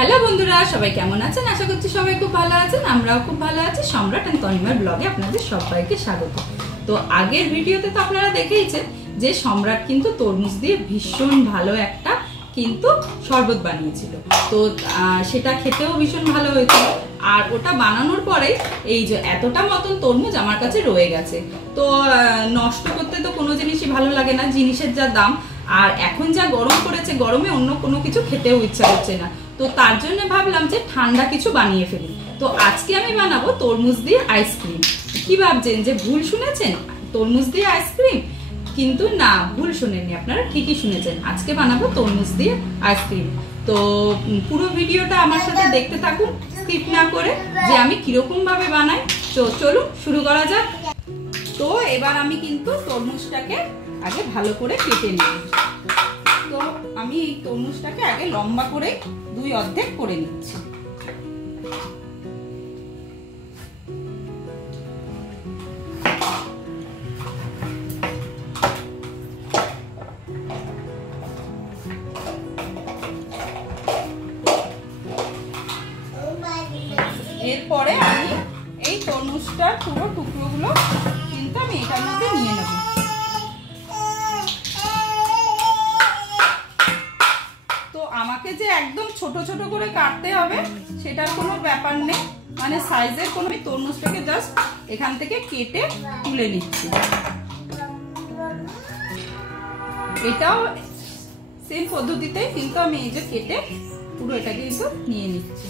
Hello বন্ধুরা, সবাই কেমন আছেন? আশা করছি সবাই খুব ভালো আছেন। আমরাও খুব ভালো আছি। সম্রাট এন্ড তনিমার ব্লগে আপনাদের সবাইকে স্বাগত। তো আগের ভিডিওতে তো আপনারা দেখেইছেন যে সম্রাট কিন্তু তরমুজ দিয়ে ভীষণ ভালো একটা কিন্তু শরবত বানিয়েছিল। তো সেটা খেতেও ভীষণ ভালো হয়েছিল। আর ওটা বানানোর পরে এই যে এতটা মতন তরমুজ আমার কাছে রয়ে গেছে। তো নষ্ট করতে তো কোনো জিনিসই ভালো লাগে না, জিনিসের যা দাম। আর এখন যা গরম পড়েছে, গরমে অন্য কোনো কিছু খেতেও ইচ্ছা হচ্ছে না। তো তার জন্য ভাবলাম যে ঠান্ডা কিছু বানিয়ে ফেলি। তো আজকে আমি বানাবো তরমুজ দিয়ে আইসক্রিম। কি ভাবছেন যে ভুল শুনেছেন? তরমুজ দিয়ে আইসক্রিম? কিন্তু না, ভুল শুনেননি, আপনারা ঠিকই শুনেছেন। আজকে বানাবো তরমুজ দিয়ে আইসক্রিম। তো পুরো ভিডিওটা আমার সাথে দেখতে থাকুন, স্কিপ না করে, যে আমি কিরকম ভাবে বানাই। তো চলুন শুরু করা যাক। তো এবার আমি কিন্তু তরমুজটাকে আগে ভালো করে কেটে নিই। তো আমি এই তরমুজটাকে আগে লম্বা করে দুই অর্ধেক করে নিচ্ছি। এরপরে আমি এই তরমুজটার পুরো টুকরোগুলো কিন্তু আমি এটার মধ্যে নিয়ে নেব। তো আমাকে যে একদম ছোট ছোট করে কাটতে হবে সেটার কোনো ব্যাপার নেই, মানে সাইজের কোনো, তরমুজটাকে জাস্ট এখান থেকে কেটে তুলে নিচ্ছি। এটাও সেম পদ্ধতিতে কিন্তু আমি এই যে কেটে পুরো এটাকে কিন্তু নিয়ে নিচ্ছি।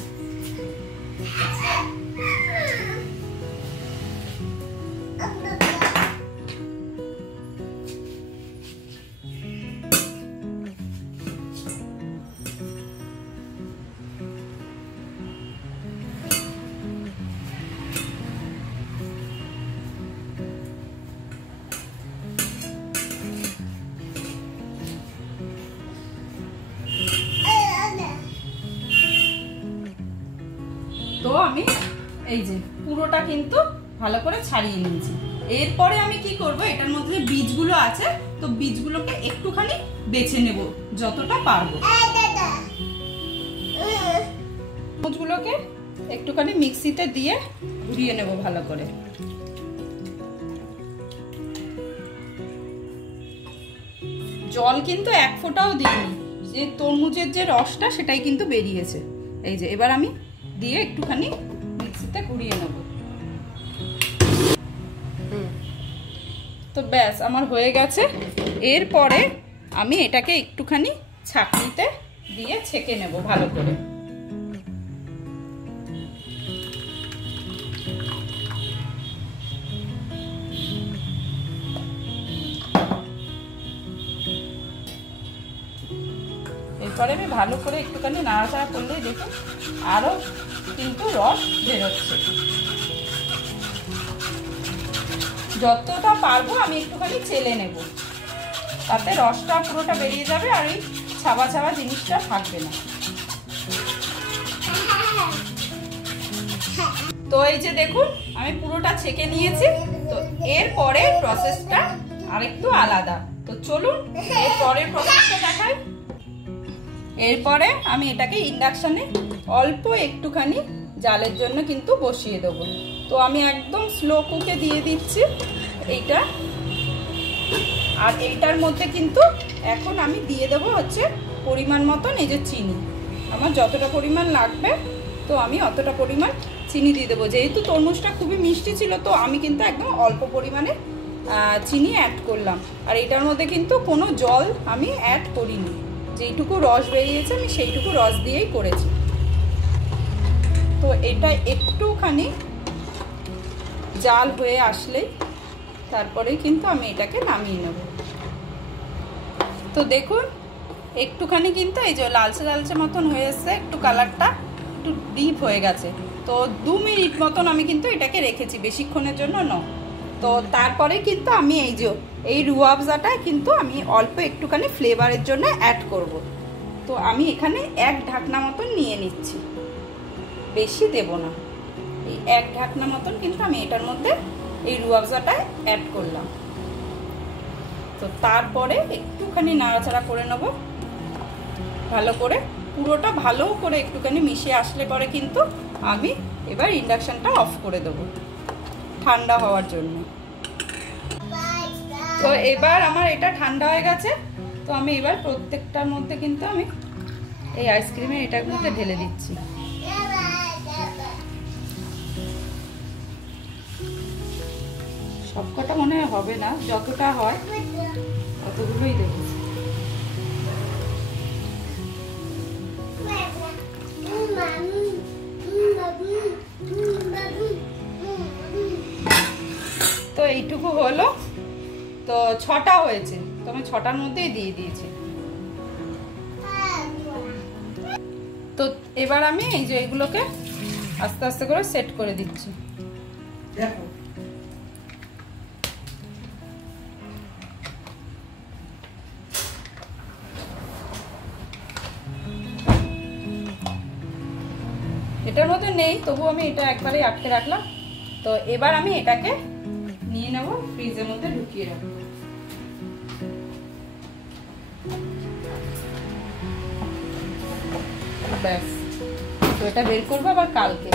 তো আমি এই যে পুরোটা কিন্তু ভালো করে ছাড়িয়ে নিয়েছি। এরপরে আমি কি করব, এটার মধ্যে যে বীজগুলো আছে, তো বীজগুলোকে একটুখানি বেছে নেব যতটা পারবো। বীজগুলোকে একটুখানি মিক্সিতে দিয়ে ঘুরিয়ে নেব ভালো করে। জল কিন্তু এক ফোঁটাও দিইনি, যে তরমুজের যে রসটা সেটাই কিন্তু বেরিয়েছে। এই যে এবার আমি দিয়ে একটুখানি মিক্সিতে ঘুরিয়ে নেব। তো ব্যাস আমার হয়ে গেছে। এরপরে আমি এটাকে একটুখানি ছাঁকনিতে দিয়ে ছেঁকে নেব ভালো করে। এরপরে আমি ভালো করে একটুখানি নাড়াচাড়া করলেই দেখুন আরো কিন্তু রস বেরোচ্ছে। যতটা পারবো আমি একটুখানি চেলে নেব, তাতে রসটা পুরোটা বেরিয়ে যাবে আর এই ছাবা ছাবা জিনিসটা থাকবে না। তো এই যে দেখুন আমি পুরোটা ছেঁকে নিয়েছি। তো এরপরে প্রসেসটা আরেকটু আলাদা। তো চলুন এর পরের প্রসেসটা দেখাই। এরপরে আমি এটাকে ইন্ডাকশনে অল্প একটুখানি জালের জন্য কিন্তু বসিয়ে দেবো। তো আমি একদম স্লো কুকে দিয়ে দিচ্ছি এইটা। আর এইটার মধ্যে কিন্তু এখন আমি দিয়ে দেবো হচ্ছে পরিমাণ মতন এই যে চিনি। আমার যতটা পরিমাণ লাগবে তো আমি অতটা পরিমাণ চিনি দিয়ে দেবো। যেহেতু তরমুজটা খুবই মিষ্টি ছিল, তো আমি কিন্তু একদম অল্প পরিমাণে চিনি অ্যাড করলাম। আর এটার মধ্যে কিন্তু কোনো জল আমি অ্যাড করিনি, যেইটুকু রস বেরিয়েছে আমি সেইটুকু রস দিয়েই করেছি। তো এটা একটুখানি জাল হয়ে আসলেই তারপরেই কিন্তু আমি এটাকে নামিয়ে নেব। তো দেখুন একটুখানি কিন্তু এই যে লালচে লালচে মতন হয়ে এসছে, একটু কালারটা একটু ডিপ হয়ে গেছে। তো 2 মিনিট মতন আমি কিন্তু এটাকে রেখেছি, বেশিক্ষণের জন্য নয়। তো তারপরে কিন্তু আমি এই যে এই রুয়াবজাটা কিন্তু আমি অল্প একটুখানি ফ্লেভারের জন্য অ্যাড করব। তো আমি এখানে 1 ঢাকনা মতন নিয়ে নিচ্ছি, বেশি দেব না। এই 1 ঢাকনা মতন কিন্তু আমি এটার মধ্যে এই রুয়াবজাটা অ্যাড করলাম। তো তারপরে একটুখানি নাড়াচাড়া করে নেব ভালো করে। পুরোটা ভালো করে একটুখানি মিশে আসলে পরে কিন্তু আমি এবার ইন্ডাকশনটা অফ করে দেবো ঠান্ডা হওয়ার জন্য। তো এবার আমার এটা ঠান্ডা হয়ে গেছে। তো আমি এবার প্রত্যেকটার মধ্যে কিন্তু আমি এই আইসক্রিমের এটার মধ্যে ঢেলে দিচ্ছি। সবকটা মনে হবে না, যতটা হয় অতগুলোই দেবো। তো এইটুকু হলো, তো 6টা হয়েছে, তো আমি 6টার মধ্যেই দিয়ে দিয়েছি। তো এবার আমি এই যে এগুলোকে আস্তে আস্তে করে সেট করে দিচ্ছি। দেখো এটার মধ্যে নেই, তবু আমি এটা একবারে আটকে রাখলাম। তো এবার আমি এটাকে নিয়ে নেব, ফ্রিজের মধ্যে ঢুকিয়ে রাখবো। ব্যাস, তো এটা বের করবো আবার কালকে।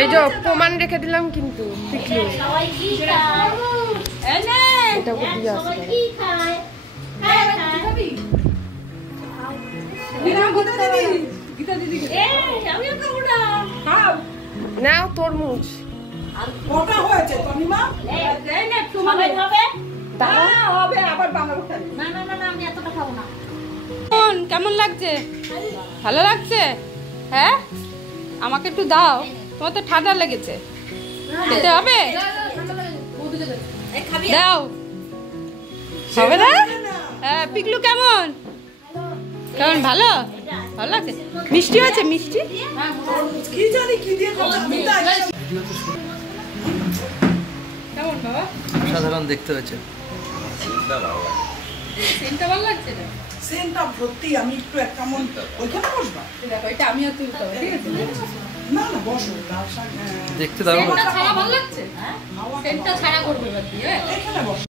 এই যে প্রমাণ রেখে দিলাম কিন্তু না তরমুজ কেমন লাগছে? ভালো লাগছে? হ্যাঁ, আমাকে একটু দাও, তোমার তো ঠান্ডা লেগেছে, খেতে হবে? দাও, হবে না? হ্যাঁ, পিকলু কেমন কেমন? ভালো ভালো লাগছে? মিষ্টি হয়েছে? মিষ্টি কেমন বাবা? সাধারণ দেখতে হয়েছে। সেন্টটা ভালো লাগছে না? সেন্টটা ভর্তি। আমি একটু এক কামন ওইখানে বসবা। দেখো, এটা আমিও তুলতে হবে, ঠিক আছে? না না বসো, লাল শাক দেখতে দারুণ সেন্টটা ছাড়া ভালো লাগছে? সেন্টটা ছাড়া করবে এবার দিয়ে, এখানে বসো।